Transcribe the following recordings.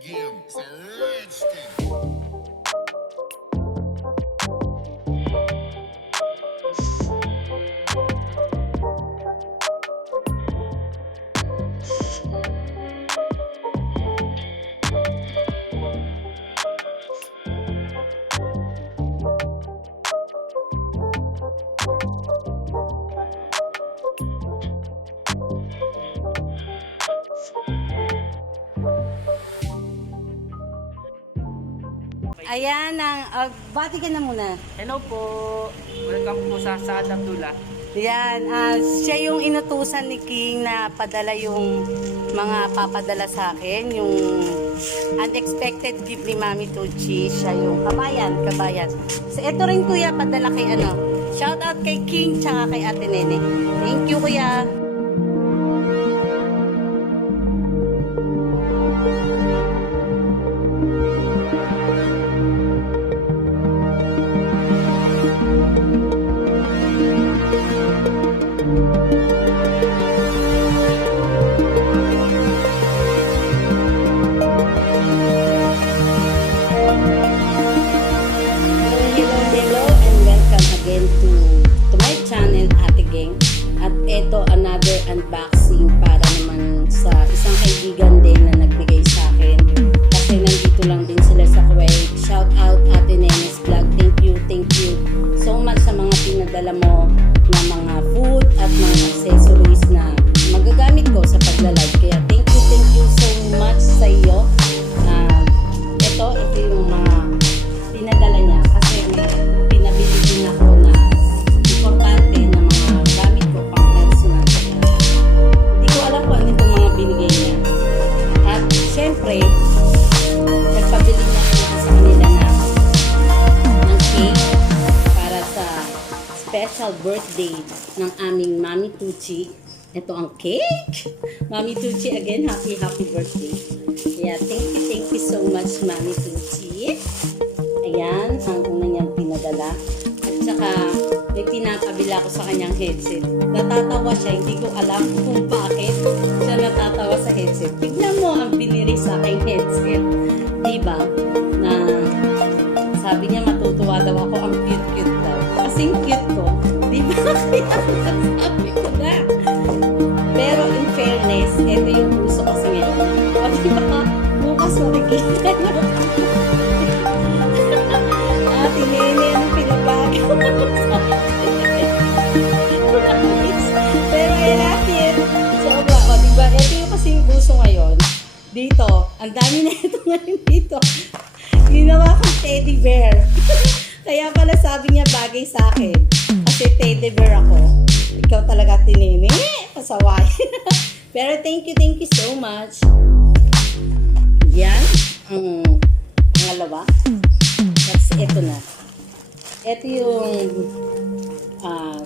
game. It's a rich thing. Ayan, bati ka na muna. Hello po. Welcome po sa Saad Abdullah. Yan, siya yung inutusan ni King na padala yung mga papadala sa akin, yung unexpected gift ni Mami Tucci. Siya yung kabayan. So, ito rin kuya, padala kay shout out kay King tsaka kay Ate Nene. Thank you kuya. Hello and welcome again to my channel, Ate Geng. At ito another unboxing para naman sa isang kaibigan din na nagbigay sa akin. Kasi nandito lang din sila sa Kuwait. Shout out Ate Nene's Vlog. Thank you so much sa mga pinadala mo na mga food at mga accessories na magagamit ko sa pagla-live. Kaya thank you so much sa iyo. Ito yung mga pinadala niya kasi may pinabili din ako na importante na mga gamit ko pang personal. Hindi ko alam kung ano itong mga binigay niya. At syempre, nagpabili niya ako sa kanila ng cake para sa special birthday ng aming Mami Tucci. Ito ang cake. Mami Tucci, again, happy birthday. Kaya thank you so much, Mami Tucci. Ayan, ang una niyang pinadala. At saka, may pinapabila ko sa kanyang headset. Natatawa siya, hindi ko alam kung bakit siya natatawa sa headset. Tignan mo ang biniri sa aking headset. Diba? Na sabi niya matutuwa daw ako, ang cute daw. Kasing cute ko. Diba? Kaya sabi ko na. Pero in fairness, ito yung puso kasi ngayon. O diba? Bukas makikita na. Ate Nene, ang pinabago sa pero I love it. Sobra. O, diba? Ito yung kasing puso ngayon. Dito. Ang dami na ito ngayon dito. Ginawa kong teddy bear. Kaya pala sabi niya bagay sa akin. Kasi teddy bear ako. Ikaw talaga tinini. Pasaway. Pero thank you so much. Yan. Pangalawa. That's ito na. Ito yung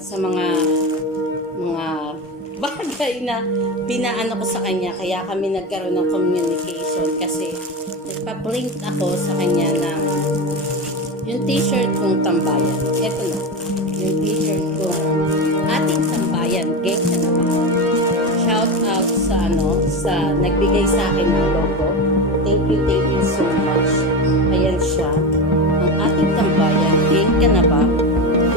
sa mga bagay na pinaano ko sa kanya. Kaya kami nagkaroon ng communication kasi nagpa-print ako sa kanya ng yung t-shirt kong tambayan. Ito na. Yung t-shirt kong ating tambayan. Geng ka na ba? Shout out sa nagbigay sa akin ng logo. Thank you so much. Ayan siya. Ang ating tambayan. Geng ka na ba?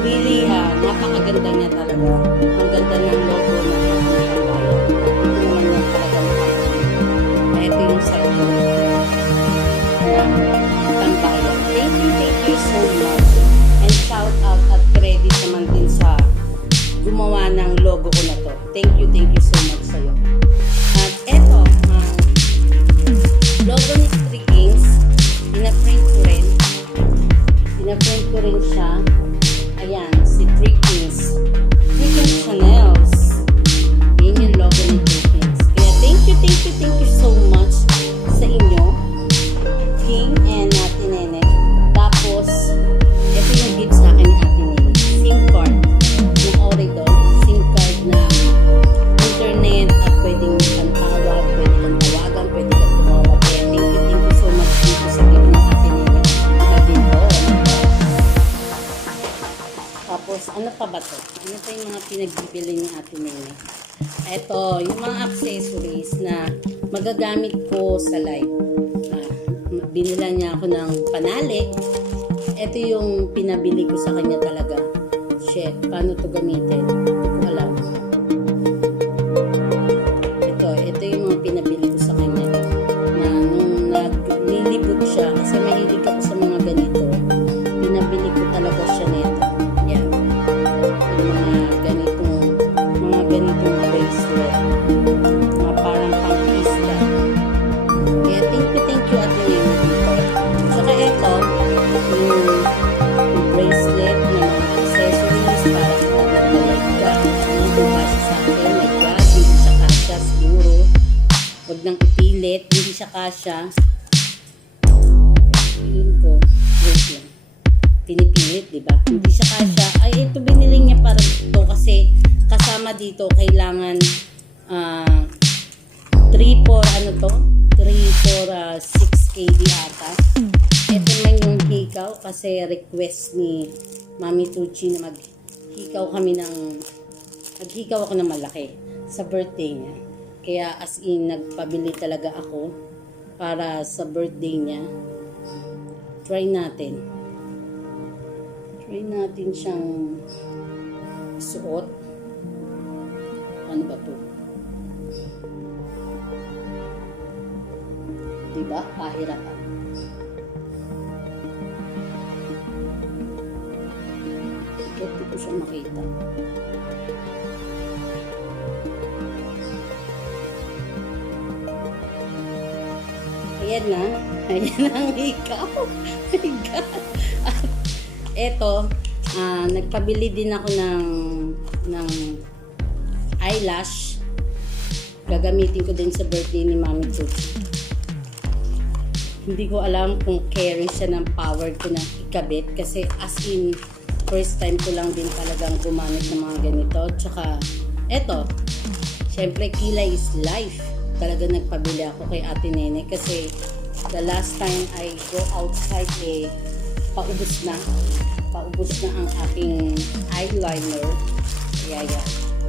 Really, napakaganda niya talaga. Ang ganda ng logo ng ating tambayan. Ito naman yan talaga nakakaganda. Ito yung side ko. Tambayan. Thank you so much. And shout out at credit naman din sa gumawa ng logo ko na to. Thank you so much sa'yo. At eto, logo ni Three Kings, pinaprint ko rin siya. Ayan, si Three Kings. Three Kings Chanels. Yan yung logo ni Three Kings. Kaya thank you so much sa inyo, King and Ate Nene. Tapos, ito yung gift sa akin ni Ate Nene. SIM card ng Orido. SIM card na internet at pwedeng kang tawag, pwede kang tawagan, pwede kang tumawag. Kaya thank you so much dito sa gift ng Ate Nene. Tapos, ano pa ba to? Ano pa yung mga pinagbibili ni Ate Nene? Ito, yung mga accessories na magagamit ko sa live. binila niya ako ng panali. Ito yung pinabili ko sa kanya talaga. Shit, paano to gamitin? Hindi ko alam. Ito yung mga pinabili ko sa kanya. Na nung naglilibot siya, kasi mahilig ako sa mga ganito, pinabili ko talaga siya nito. Yan. Yung mga ganitong bracelet. Mga parang pang-pista. Kaya thank you Ate Nemo dito. Saka ito, yung bracelet na mga accessories para kapag ka, hindi ba siya sa akin, may God, hindi siya kasya, siguro. Huwag nang ipilit, hindi siya kasya. Yun ko, wait lang. Pinipilit, di ba? Hindi siya kasya. Ay, ito binili niya para dito kasi kasama dito, kailangan 3 for 6 kg ata. Ito lang yung hikaw kasi request ni Mami Tucci na maghikaw ako ng malaki sa birthday niya. Kaya as in, nagpabili talaga ako para sa birthday niya. Try natin siyang suot. Ano ba to? Diba? Kahirapan. Hindi ko siya makita. Ayan na. Ayan ang ikaw. My God. Eto, nagpabili din ako ng eyelash. Gagamitin ko din sa birthday ni Mami Tucci. Hindi ko alam kung carry siya ng power ko na ikabit kasi as in first time ko lang din talagang gumamit ng mga ganito. Tsaka eto, syempre kilay is life. Talaga nagpabili ako kay Ate Nene kasi the last time I go outside paubos na ang aking eyeliner. Kaya yan.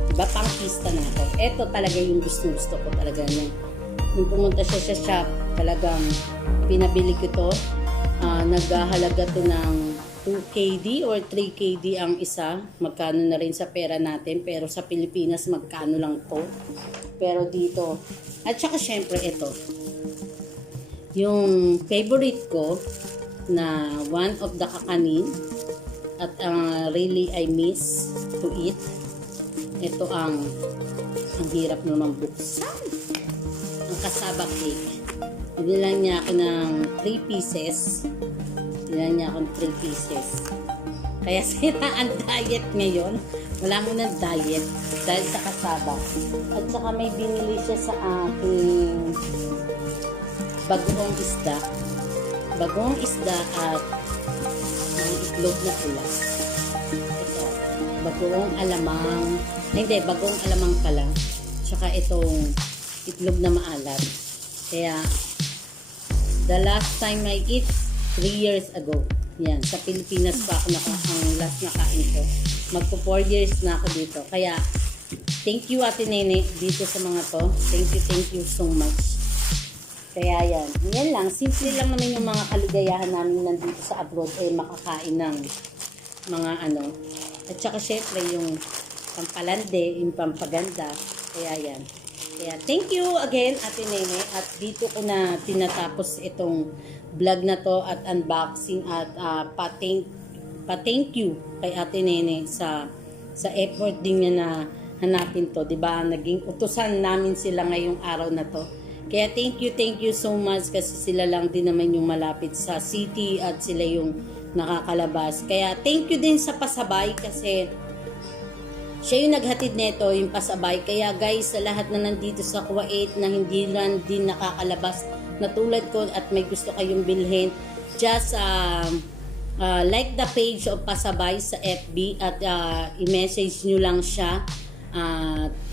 Diba, pang-pista na ako. Ito talaga yung gusto ko talaga. Nung pumunta siya sa shop, talagang pinabili ko to. Naghahalaga to ng 2 KD or 3 KD ang isa. Magkano na rin sa pera natin. Pero sa Pilipinas, magkano lang to. Pero dito. At saka syempre ito. Yung favorite ko na one of the kakanin. At really I miss to eat. Ito ang hirap naman buksan. Ang kasaba cake. Binilang niya ako ng 3 pieces. Binilang niya ako ng 3 pieces. Kaya sila ang diet ngayon. Wala mo ng diet dahil sa kasaba. At saka may binili siya sa aking bagoong isda. Bagoong isda at ang itlog na pula. Ito. Bagoong alamang. Hindi, bagoong alamang pala. Tsaka itong itlog na maalat. Kaya, the last time I eat, 3 years ago. Yan, sa Pilipinas pa ako ang last na kain ko. Magpo 4 years na ako dito. Kaya, thank you Ate Nene dito sa mga to. Thank you so much. Kaya yan. Yan lang. Simple lang naman yung mga kaligayahan namin nandito sa abroad makakain ng mga ano. At saka syempre yung pampalande, yung pampaganda. Kaya yan. Kaya thank you again Ate Nene. At dito ko na tinatapos itong vlog na to at unboxing at pa-thank you kay Ate Nene sa effort din niya na hanapin to. Diba? Naging utusan namin sila ngayong araw na to. Kaya thank you so much kasi sila lang din naman yung malapit sa city at sila yung nakakalabas. Kaya thank you din sa pasabay kasi siya yung naghatid nito, yung pasabay. Kaya guys, sa lahat na nandito sa Kuwait na hindi lang din nakakalabas na tulad ko at may gusto kayong bilhin, just like the page of Pasabay sa FB at i-message nyo lang siya.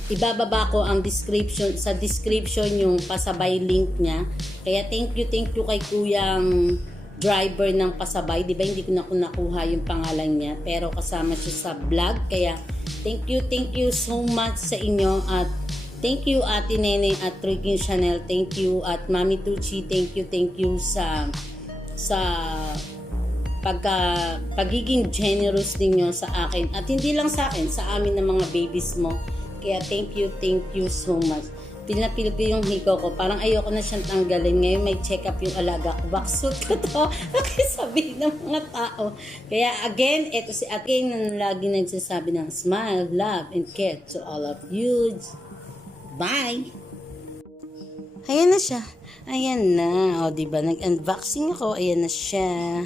Ibababa ko ang description yung Pasabay link niya. Kaya thank you kay Kuyang driver ng Pasabay. Diba hindi ko nakuha yung pangalan niya pero kasama siya sa vlog. Kaya thank you so much sa inyo at Thank you Ate Neneng at Tricking Chanel. Thank you at Mami Tucci. Thank you sa pagiging generous ninyo sa akin. At hindi lang sa akin, sa amin ng mga babies mo. Kaya thank you so much. Pinapil ko yung hikaw ko. Parang ayoko na siyang tanggalin. Ngayon may check up yung alaga ko. Baksot ko to. Sabihin ng mga tao. Kaya again, ito si Ate na lagi nagsasabi ng smile, love, and care to all of you. Bye! Ayan na siya. Ayan na. O, diba? Nag-unboxing ako. Ayan na siya.